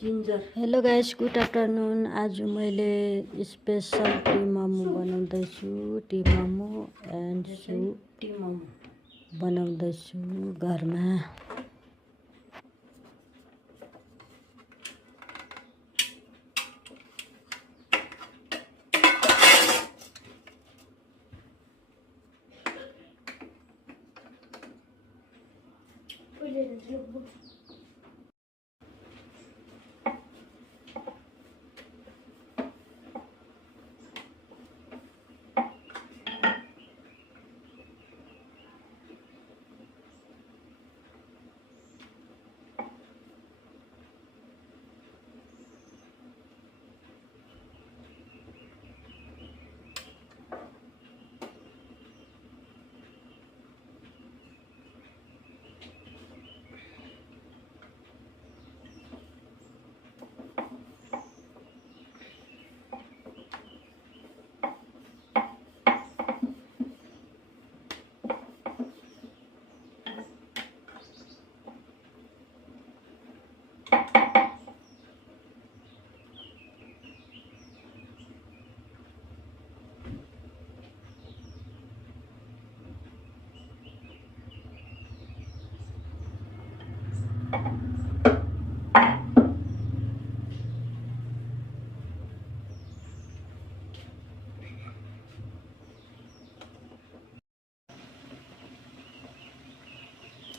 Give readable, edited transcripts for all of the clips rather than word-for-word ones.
Ginger. Hello guys, good afternoon. आज मैले special T momo बनाउँदैछु। T momo and soup T momo बनाउँदैछु घरमा।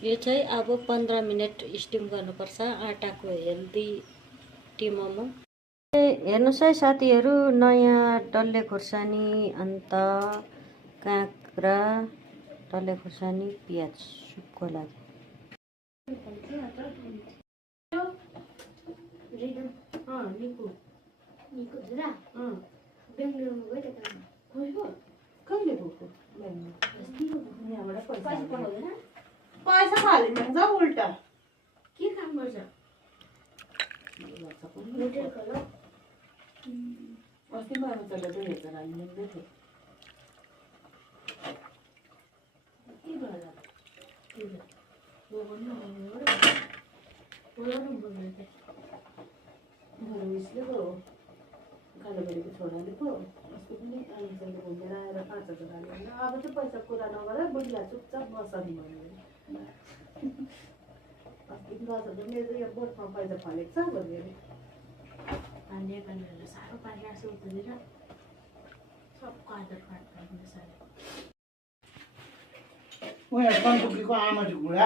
यो चाहिँ अब 15 मिनट स्टिम गर्नुपर्छ। आटाको हेल्दी टी मोमो। हेर्नुहोस् है साथीहरू, नयाँ डल्ले खुर्सानी, अन्त काँक्रा, डल्ले खुर्सानी, प्याज सुपको लागि। पैसा खाली माग्छ उल्टा के काम गर्छ होटेल खोलो अस्ति बाबा चले 2000 हाल्नु मिल्दै थियो के गर्ला के यो भन्नु बोल्दै बरु उसले पो कालोबेरीको छोराले पो अस्ति पनि आइसकेको घुमेर आएर 5000 हाल्नु। अब चाहिँ पैसा कुरा नगर, बुढीलाई चुपचाप बस्छन् भन्यो। अस्ति 10,000 मेरो यो बोटमा पैसा फलेको छ भन्यो अरे। नेपालीहरूले साह्रो पारिरहेको छ उतातिर सबको आधार कार्ड पाइन्छ साह्रो उनीहरू कन्तुकीको आमा झुकुडा